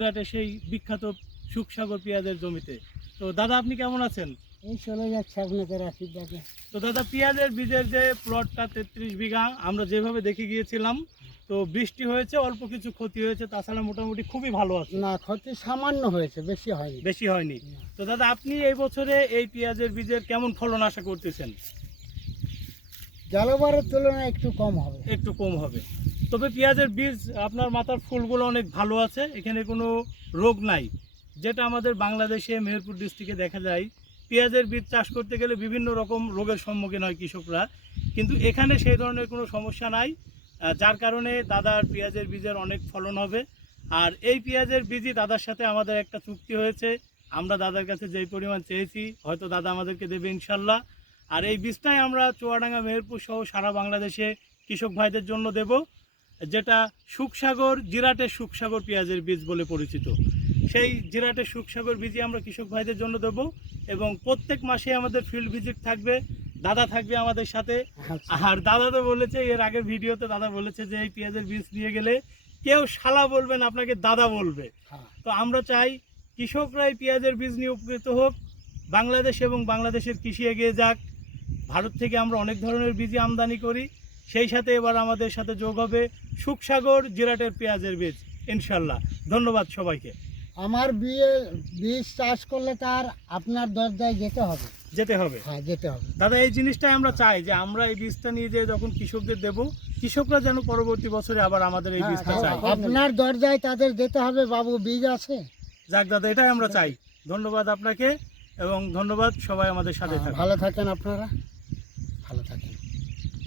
বিরাটে সেই বিখ্যাত সুখসাগর পেঁয়াজের জমিতে। তো দাদা আপনি কেমন আছেন? এই চলে যাচ্ছে আপনাদের আশীর্বাদে। তো দাদা পেঁয়াজের বীজের যে প্লটটা তেত্রিশ বিঘা আমরা যেভাবে দেখে গিয়েছিলাম তো বৃষ্টি হয়েছে অল্প কিছু ক্ষতি হয়েছে তাছাড়া মোটামুটি খুবই ভালো আছে। না ক্ষতি সামান্য হয়েছে বেশি হয়নি। বেশি হয়নি। তো দাদা আপনি এই বছরে এই পেঁয়াজের বীজের কেমন ফলন আশা করতেছেন? জলবারের তুলনায় একটু কম হবে। একটু কম হবে। তবে পেঁয়াজের বীজ, আপনার মাথার ফুলগুলো অনেক ভালো আছে, এখানে কোনো রোগ নাই। যেটা আমাদের বাংলাদেশে, মেহেরপুর ডিস্ট্রিক্টে দেখা যায়, পেঁয়াজের বীজ চাষ করতে গেলে বিভিন্ন রকম রোগের সম্মুখীন হয় কৃষকরা। কিন্তু এখানে সেই ধরনের কোনো সমস্যা নাই যার কারণে দাদার পেঁয়াজের বীজের অনেক ফলন হবে। আর এই পেঁয়াজের বীজই দাদার সাথে আমাদের একটা চুক্তি হয়েছে। আমরা দাদার কাছে যেই পরিমাণ চেয়েছি, হয়তো দাদা আমাদেরকে দেবে ইনশাল্লাহ। আর এই বীজটাই আমরা চুয়াডাঙ্গা, মেহেরপুর সহ সারা বাংলাদেশে কৃষক ভাইদের জন্য দেব। যেটা সুখসাগর জিরাটের সুখসাগর পেঁয়াজের বীজ বলে পরিচিত। সেই জিরাটের সুখসাগর বীজই আমরা কৃষক ভাইদের জন্য দেব এবং প্রত্যেক মাসে আমাদের ফিল্ড ভিজিট থাকবে দাদা থাকবে আমাদের সাথে। আচ্ছা। আর দাদা তো বলেছে এর আগের ভিডিওতে দাদা বলেছে যে এই পেঁয়াজের বীজ নিয়ে গেলে কেউ শালা বলবেন আপনাকে দাদা বলবে। হ্যাঁ। তো আমরা চাই কৃষকরা এই পেঁয়াজের বীজ নিয়ে উপকৃত হোক বাংলাদেশ এবং বাংলাদেশের কৃষি এগিয়ে যাক। ভারত থেকে আমরা অনেক ধরনের বীজই আমদানি করি। সেই সাথে এবার আমাদের সাথে যোগ হবে সুখসাগর জিরাটের পেঁয়াজের বীজ ইনশাল্লাহ। ধন্যবাদ সবাইকে। আমার বিয়ে বীজ চাষ করলে তার আপনার দরজায় যেতে হবে। যেতে হবে। হ্যাঁ যেতে হবে। দাদা এই জিনিসটাই আমরা চাই যে আমরা এই বীজটা নিয়ে যে যখন কৃষকদের দেব কৃষকরা যেন পরবর্তী বছরে আবার আমাদের এই বীজটা হ্যাঁ, চাই আপনার দরজায় তাদের যেতে হবে বাবু বীজ আছে? যাক দাদা এটাই আমরা চাই। ধন্যবাদ আপনাকে এবং ধন্যবাদ সবাই আমাদের সাথে থাকুন। ভালো থাকেন আপনারা। ভালো থাকেন।